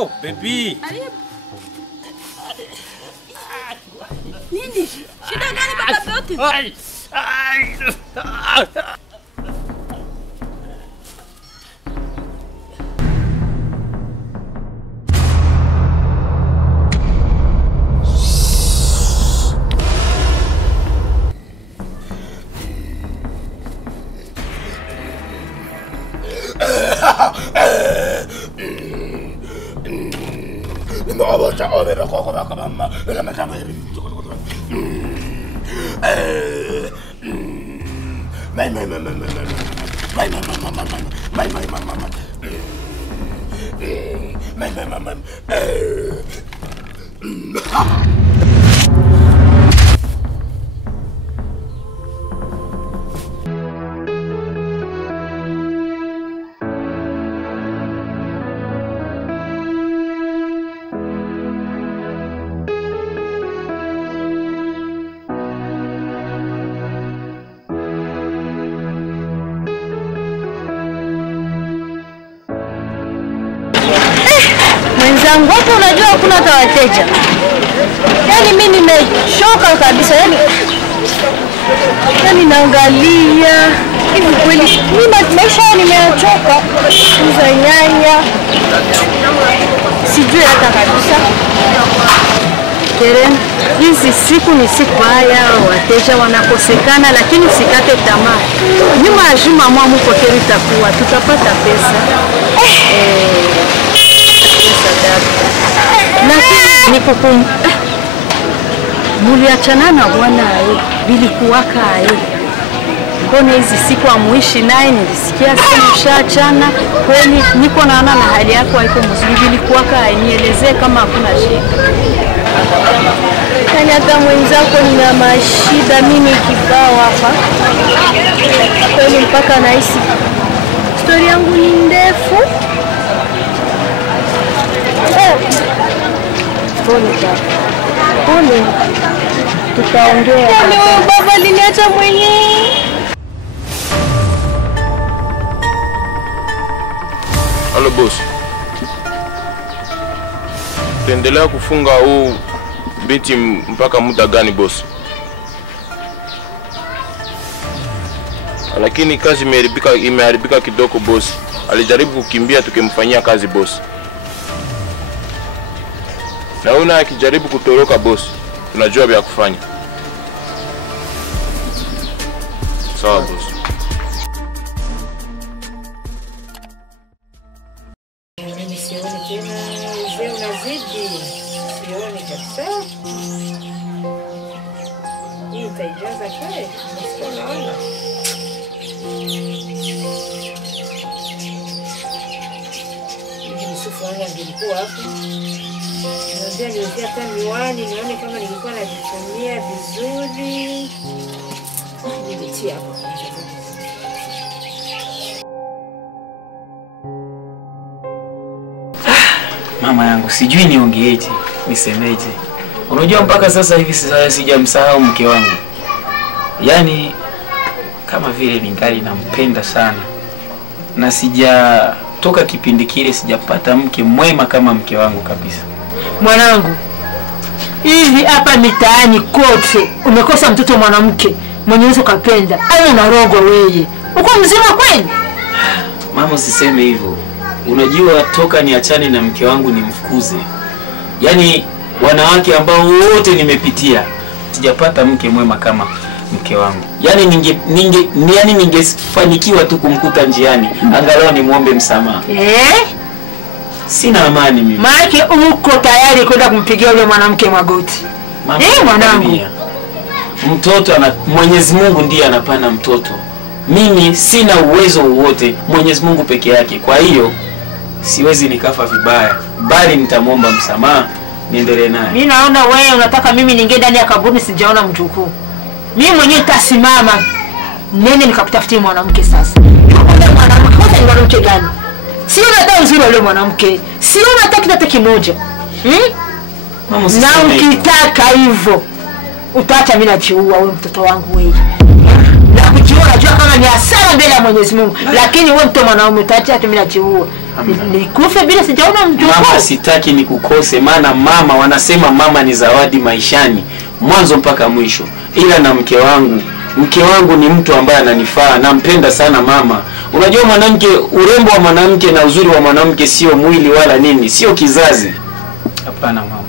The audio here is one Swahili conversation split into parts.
Oh, baby. Nini? Shida gani baba yote? Mwenzangu, hapo unajua kuna hata wateja. Yaani mimi nimechoka kabisa. Yaani naangalia hivi kweli mimi maisha nimechoka. Kuuza nyanya. Sijui hata kabisa. Keren, hizi siku ni siku haya, wateja wanakosekana, lakini usikate tamaa. Nyuma ya juma mwa mpoke itakuwa tutapata pesa. Lakini nikukum muliachana na bwana bilikuwaka mbona hizi siku amuishi naye nilisikia sema shaachana kweli niko naona na hali yako haiko mzuri bilikuwaka nielezee kama hakuna shida. Yaani hata mwenzako nina mashida mimi kibao hapa. Kweli mpaka nahisi story yangu ni ndefu. Pole. Tutaongea. Yaani wewe baba aliniacha mwenyewe. Halo boss. Tuendelea kufunga huu binti mpaka muda gani boss? Lakini kazi imeharibika kidogo boss. Alijaribu kukimbia tukimfanyia kazi boss. Naona akijaribu kutoroka boss. Tunajua vya kufanya. Sawa boss. Mimi sioni tena uzee unazidi. Sioni kabisa. Hii itaijaza kweli. Unaona? Yusufu wangu angekuwa hapo. Ndio hata miwani nione kama nilikuwa najitumia vizuri. Nilitia hapo. Mama yangu sijui niongeeje, nisemeje. Unajua mpaka sasa hivi sijamsahau mke wangu. Yaani kama vile ningali nampenda sana. Na toka kipindi kile sijapata mke mwema kama mke wangu kabisa. Mwanangu, hivi hapa mitaani kote umekosa mtoto mwanamke mwenye uso kapenda. Au unarogo wewe? Uko mzima kweli? Mama usiseme hivyo. Unajua toka niachane na mke wangu nimfukuze. Yaani wanawake ambao wote nimepitia sijapata mke mwema kama mke wangu. Yaani ningefanikiwa tu kumkuta njiani angalau nimuombe msamaha. Sina amani mimi. Maana uko tayari kwenda kumpigia yule mwanamke magoti. Mwanangu. Mtoto Mwenyezi Mungu ndiye anapana mtoto. Mimi sina uwezo wowote, Mwenyezi Mungu peke yake. Kwa hiyo siwezi nikafa vibaya, bali nitamuomba msamaha niendelee naye. Mimi naona wewe unataka mimi ninge ndani ya kaburi sijaona mjukuu. Mimi mwenyewe nitasimama. Nene nikakutafutia mwanamke sasa. Yule mwanamke ni mwanamke gani? Sio hata uzuri yule mwanamke. Sio hata kitu kimoja. Mama na ukitaka hivyo utaacha mimi najiua wewe mtoto wangu wewe. Na kujiua najua kama ni hasara najiua mbele ya Mwenyezi Mungu. Lakini wewe mtu mwanaume utatia mimi najiua. Nikufe bila sijaona mjukuu. Mama, sitaki nikukose, maana mama wanasema mama ni zawadi maishani mwanzo mpaka mwisho. Ila na mke wangu ni mtu ambaye ananifaa, nampenda sana mama. Unajua mwanamke, urembo wa mwanamke na uzuri wa mwanamke sio mwili wala nini, sio kizazi. Hapana mama.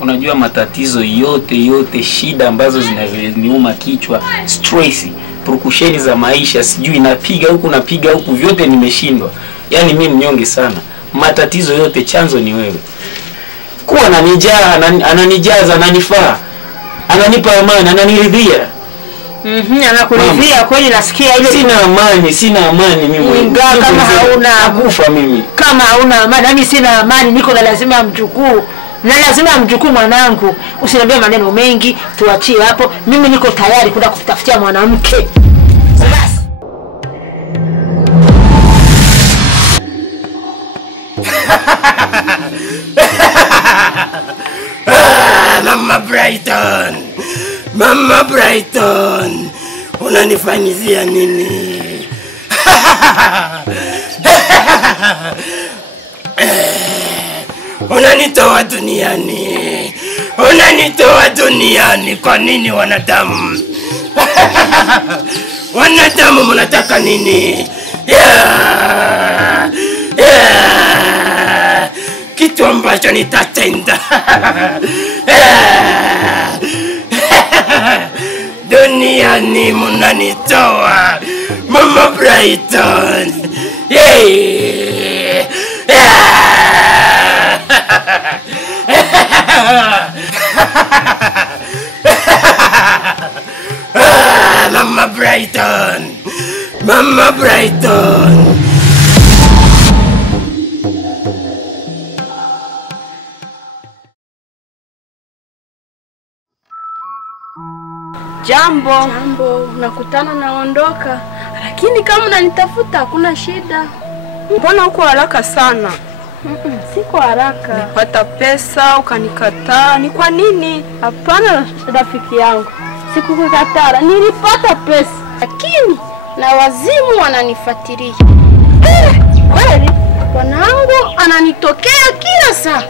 Unajua matatizo yote shida ambazo zinazoniuma kichwa, stress, purukusheni za maisha, sijui napiga huku vyote nimeshindwa. Yaani mimi mnyonge sana. Matatizo yote chanzo ni wewe. Kuwa ananijaza, ananifaa. Ananipa amani, ananiridhia. Anakuridhia kweli, nasikia ile. Sina amani mimi. Kama hauna kufa mimi. Kama hauna amani, mimi sina amani, niko na lazima ya mjukuu. Na lazima mjukuu mwanangu. Usiniambie maneno mengi, tuachie hapo. Mimi niko tayari kwenda kutafutia mwanamke. Basi. Mama Brighton, unanifanyizia nini? Unanitoa duniani. Kwa nini wanadamu? Wanadamu mnataka nini? Kitu ambacho nitatenda. Duniani mnanitoa. Mama Brighton. Mama Brighton. Jambo, nakutana naondoka. Lakini kama unanitafuta hakuna shida. Mbona uko haraka sana? Siko haraka. Nipata pesa ukanikataa. Ni kwa nini? Hapana rafiki yangu. Sikukukataa. Nilipata pesa. Lakini na wazimu wananifuatilia. Kweli? Wanangu ananitokea kila saa.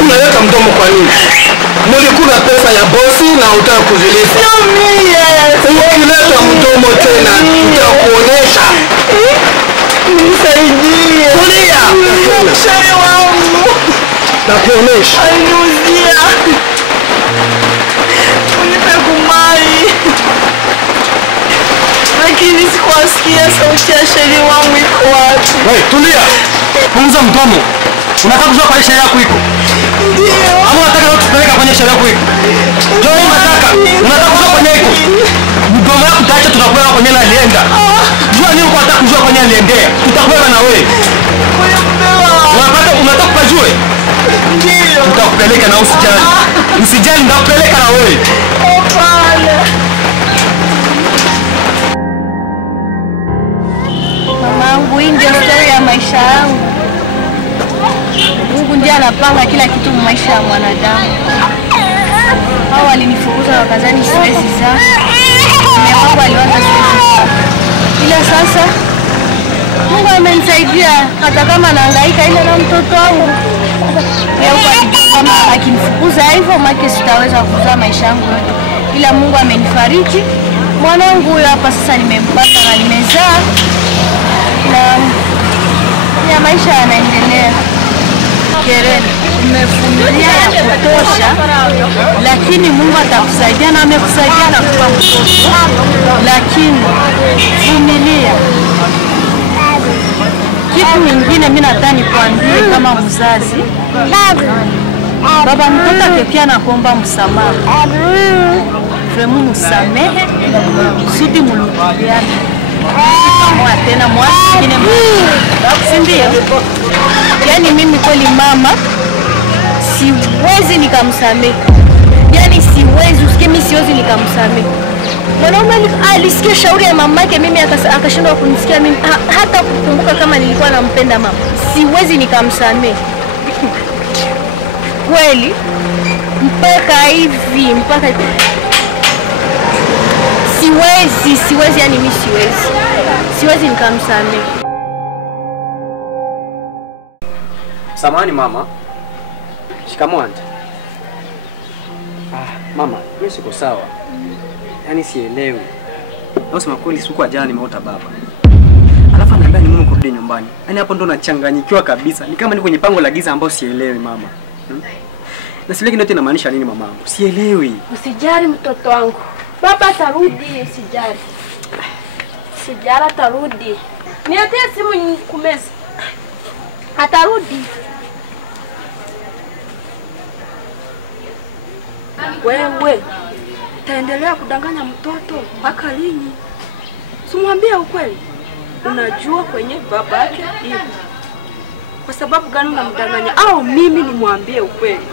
Unaweka mdomo kwa nini? Mulikula pesa ya bosi na utaka kuzilipa. Sio mimi. Ukileta mdomo tena nitakuonesha. Nisaidie. Tulia. Mshari wangu. Nakuonesha. Ainuzia. Unipe kumai. Lakini sikuasikia sauti ya sheri wangu iko wapi. Wewe tulia. Punguza mdomo. Unataka kujua kwa sheria yako iko? Ndio. Ama unataka kutupeleka kwenye sheria yako iko? Ndio unataka kujua kwenye iko. Mdomo wako utaacha tunakuweka kwenye na alienda. Jua nini uko unataka kujua kwenye aliendea? Tutakuweka na wewe. Unataka kujua? Ndio. Tutakupeleka na usijali. Usijali ndakupeleka na wewe. Hapana. Mamangu, hii ndio story ya maisha yangu. Mungu ndiye anapanga kila kitu maisha ya mwanadamu. Hao walinifukuza wakazani siwezi zaa. Mume wangu alianza siwezi. Ila sasa Mungu amenisaidia, hata kama nahangaika ile na mtoto wangu. Leo kama akinifukuza hivyo maki sitaweza kuzaa maisha yangu yote. Ila Mungu amenifariji. Mwanangu huyo hapa sasa nimempata na nimezaa. Na ya maisha yanaendelea. Kereni, umevumilia ya kutosha, lakini Mungu atakusaidia na amekusaidia na kupa mtoto. Lakini vumilia. Kitu kingine mimi nataka nikwambie kama mzazi. Baba mtoto akipia na kuomba msamaha. Fremu msamehe, kusudi muludiane. Mwa tena mwingine sindio? Yaani mimi kweli mama siwezi nikamsamehe. Yaani siwezi, usikie mimi siwezi nikamsamehe. Mwanaume alisikia shauri ya mamake, mimi akashindwa kunisikia mimi, hata kukumbuka kama nilikuwa nampenda mama. Siwezi nikamsamehe. Kweli mpaka hivi siwezi, yani mimi siwezi nikamsamehe. Samahani mama. Shikamoo auntie. Mama, mimi siko sawa. Yaani sielewi. Nasema kweli siku jana nimeota baba. Alafu ananiambia ni mume kurudi nyumbani. Yaani hapo ndo nachanganyikiwa kabisa. Ni kama ni kwenye pango la giza ambao sielewi mama. Na sile kinote inamaanisha nini mamangu? Sielewi. Usijali mtoto wangu. Baba atarudi, usijali. Sijara atarudi. Niatie simu kumeza. Atarudi. Wewe utaendelea kudanganya mtoto mpaka lini? Simwambie ukweli. Unajua kwenye baba yake hivi. Kwa sababu gani unamdanganya? Au mimi nimwambie ukweli?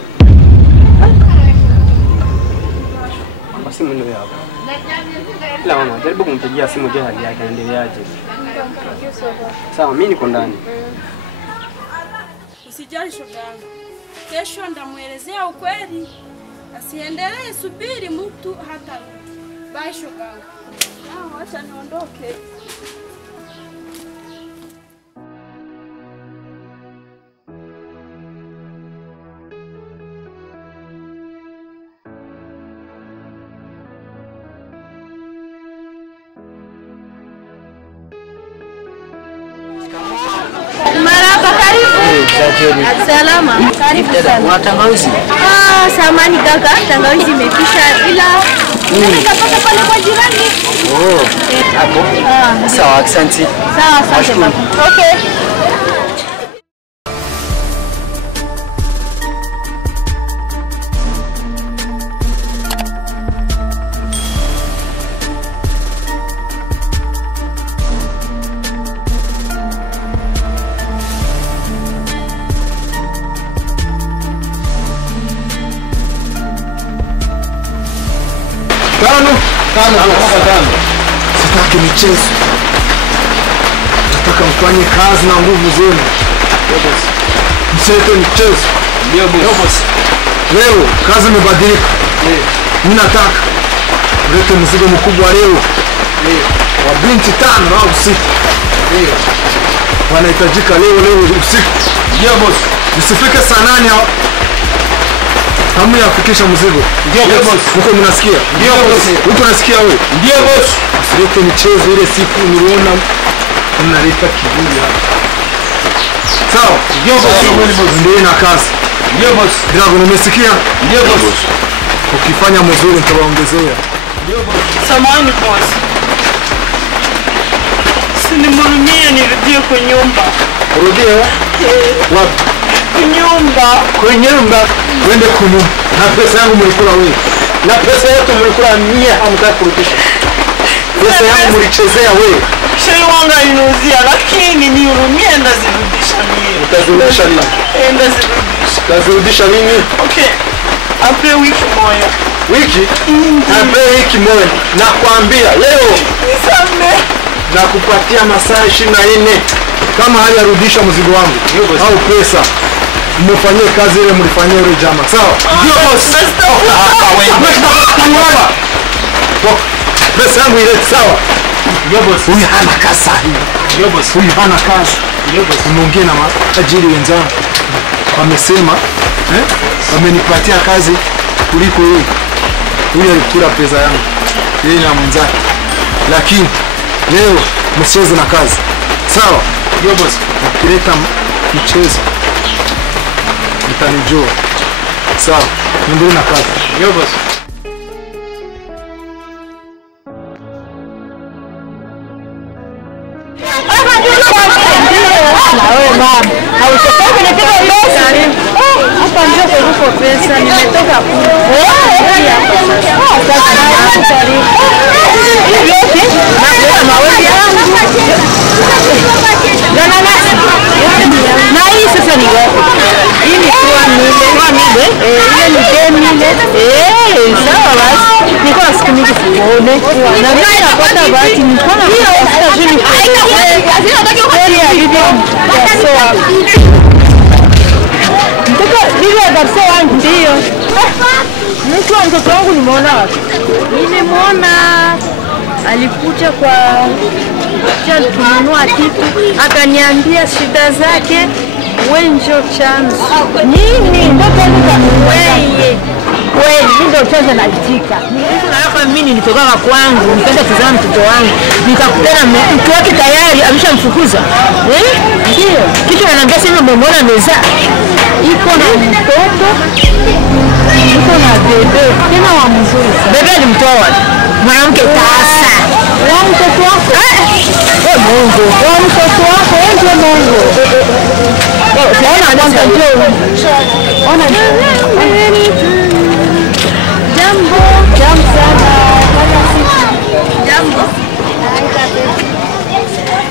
Kwa simu ndio hapo. Kila mama jaribu kumpigia simu je hali yake endeleaje. Sawa, mimi niko ndani. Usijali shoga yangu. Kesho ndamuelezea ukweli. Asiendelee, subiri mtu hata. Bye shoga yangu. Acha niondoke. Marhaba, karibu. Salama. Karibu sana. Una tangawizi? Samani kaka, tangawizi imekisha ila nitapata pale kwa jirani. Hapo. Sawa, asante. Sawa, asante baba. Okay. Tano. Sitaki michezo. Nataka mfanye kazi na nguvu zenu. Msete michezo. Ndio boss. Leo kazi imebadilika. Mimi nataka ulete mzigo mkubwa leo. Wa binti 5 au 6. Wanahitajika leo usiku. Ndio boss. Usifike saa 8 au hamu ya kufikisha mzigo. Ndio boss. Huko mnasikia? Ndio boss. Huko unasikia wewe? Ndio boss. Usilete michezo ile siku niliona mnaleta kiburi hapa. Sawa? Ndio boss. Ndio na kazi. Ndio boss. Drago umesikia? Ndio boss. Ukifanya mzuri nitawaongezea. Ndio boss. Samahani boss. Sinimurumie nirudie kwa nyumba. Urudie wapi? Kwa nyumba. Wende kunyumba. Na pesa yangu mlikula wewe. Na pesa yetu mlikula mia hamtaki kurudisha. Pesa yangu mlichezea wewe. Shehe wangu alinuzia lakini nihurumie ndazirudisha mie. Utazirudisha nini? Ndazirudisha. Utazirudisha nini? Okay. Ape wiki moja. Wiki? Ape wiki moja. Nakwambia leo Nisame. na kupatia masaa 24 kama hajarudisha mzigo wangu au pesa mfanyie kazi ile mlifanyia ile jama. Sawa? Ndio boss. Pesa yangu ile sawa. Ndio boss. Huyu hana kazi sahihi. Ndio boss. Huyu hana kazi. Ndio boss. Muongee na matajiri wenzangu. Wamesema wamenipatia kazi kuliko yeye. Huyu alikula pesa yangu. Yeye na mwenzake. Lakini leo msicheze na kazi. Sawa? Ndio boss. Ukileta mchezo mtanijua. Sawa? Ndio na kazi. Ndio boss. Na wewe mama, hauchoka kunipiga pesa. Hapa Njoo kwa pesa, nimetoka kule. Na hii sasa ni wapi? Hii ni kwa mile. Ile ni demile. Sawa basi. Niko siku mingi kuone. Na mimi napata bahati niko na pesa jini. Kweli ya bibi. Sawa. Mtoto bibi ya garso wangu ndio. Mtu wa mtoto wangu nimeona wapi? Nimemuona alikuja kwa kununua kitu, akaniambia shida zake, wewe ndio chanzo. Nini? Wewe. Kweli ndio chanzo naitika. Hapa mimi nilitoka kwangu, nikaenda kuzaa mtoto wangu. Nikakutana mtu wake tayari ameshamfukuza. Ndio. Kisha ananiambia sema mbona meza iko na mtoto, iko na bebe, tena wa mzuri. Bebe alimtoa mwanamke tasa. Wa mtoto wako? Mungu. Wa mtoto wako ndio Mungu. Ona kwanza njoo. Ona. Jambo sana. Jambo.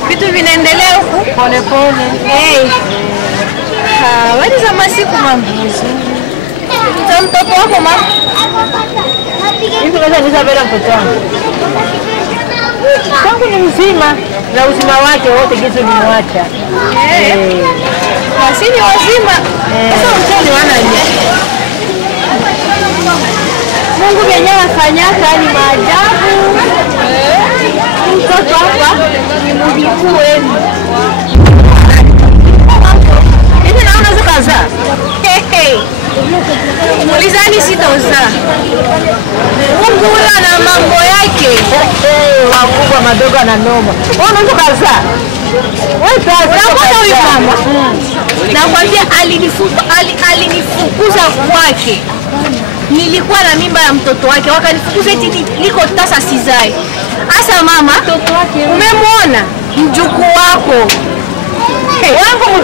Vitu vinaendelea huku pole pole. Wewe za masiku mambuzi. Za mtoto wako mama. Hivi kwanza nisabela mtoto wangu. Tangu ni mzima na uzima wake wote gizo nimwacha. Basi ni wazima. Sasa mtoni wana nini? Mungu mwenyewe afanyaka ni maajabu. Mtoto hapa ni mjukuu wenu. Hivi naona zikaza. Mulizani sitozaa. Mungu ana mambo yake. Makubwa madogo na noma. Wewe unaweza kuzaa. Wewe unapata huyu mama. Nakwambia alinifukuza kwake. Nilikuwa na mimba ya mtoto wake, wakanifukuza eti niko tasa sizai. Asa mama, umemwona mjukuu wako? Wangu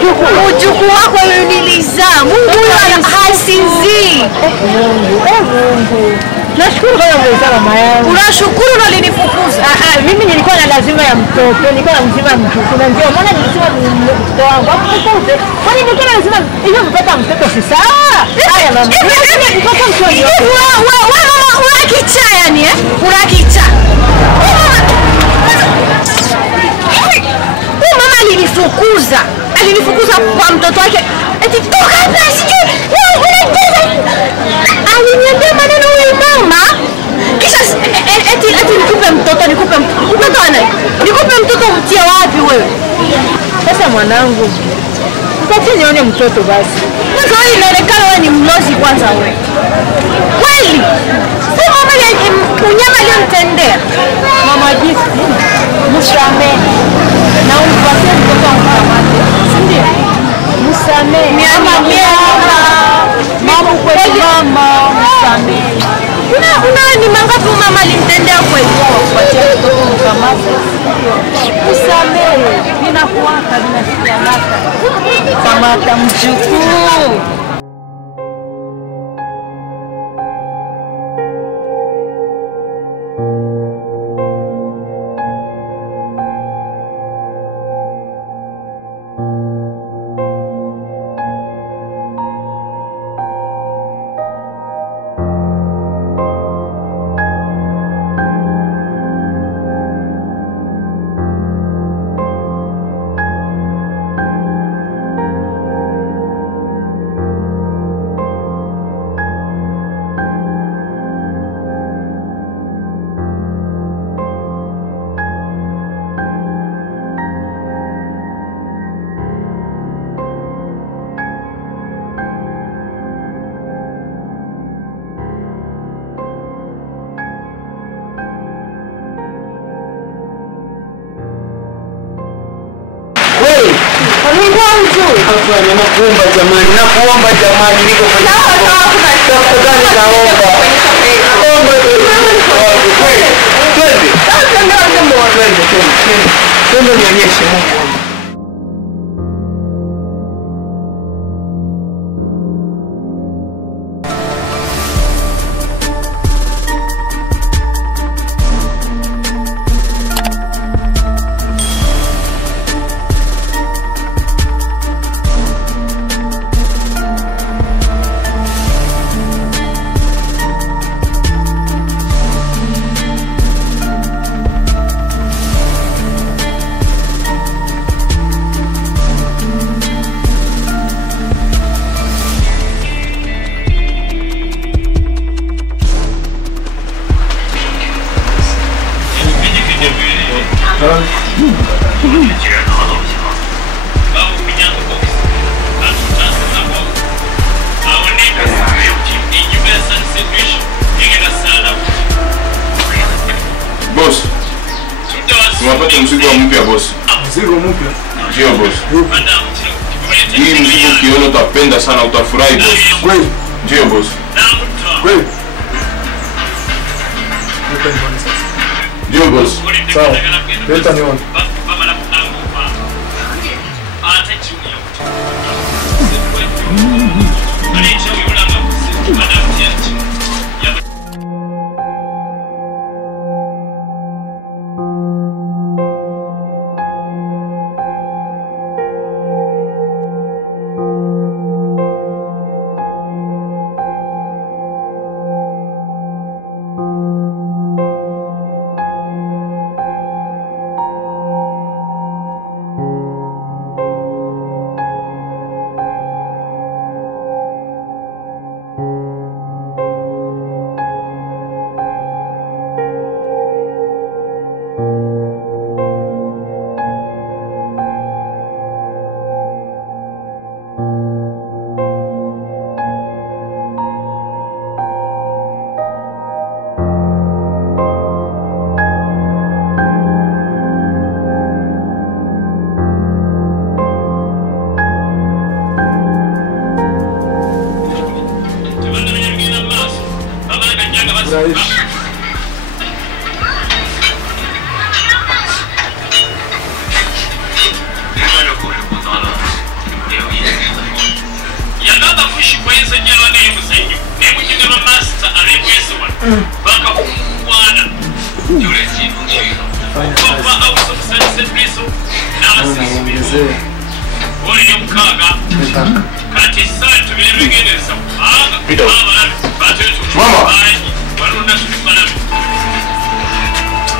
mjukuu wako nilizaa. Mungu huyo hasinzii. Mungu. Nashukuru kwa mzee mama yangu. Unashukuru ndo alinifukuza. Mimi nilikuwa na lazima ya mtoto, nilikuwa na mzima mjukuu. Na ndio maana nilisema mtoto wangu. Hakufukuze. Kwani nilikuwa na lazima hiyo kupata mtoto si sawa? Haya mama. Nilipata mtoto. Wewe unakicha yani Unakicha. Mama alinifukuza kwa mtoto wake. Eti toka hapa sijui. Aliniambia maneno huyu mama. Kisha eti nikupe mtoto nikupe mtoto mtie wapi wewe? Sasa mwanangu. Utatie nione mtoto basi. Mwanzo hii inaonekana wewe ni mlozi kwanza wewe. Kweli? Si mama unyama aliyomtendea. Mama jinsi msamehe. Na umpatie mtoto mkamate. Ndio. Msamehe. Mama kweli mama msamehe. Una ni mangapi mama alimtendea kweli? Kupatia mtoto mkamate. Msamehe. Ninakuaka ninasikia naka. Kamata mjukuu. Nakuomba jamani, niko kwenye tafadhali naomba. Twende nionyeshe Mungu. Boss, tunapata mzigo mpya boss. Mzigo mpya? Ndio boss. Hii mzigo ukiona utapenda sana, utafurahi boss. Kweli? Ndio boss. Kweli? Ndio boss. Sawa. Leta nione.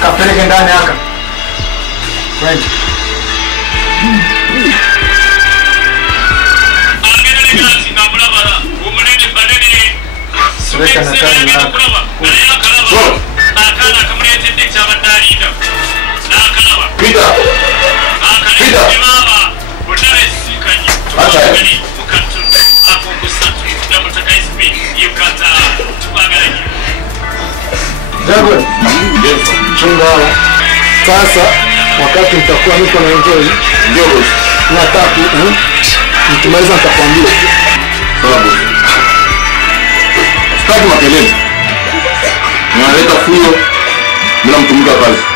Kapeleke ndani haka. Kwenda. Weka na tani haka. Pita. Pita. Acha. Jago. Chunga hawa. Sasa wakati mtakuwa niko na enjoy. Ndio boss. Nataka nikimaliza nitakwambia. Sawa boss. Sitaki makelele. Ninaleta fuyo bila mtumika kazi.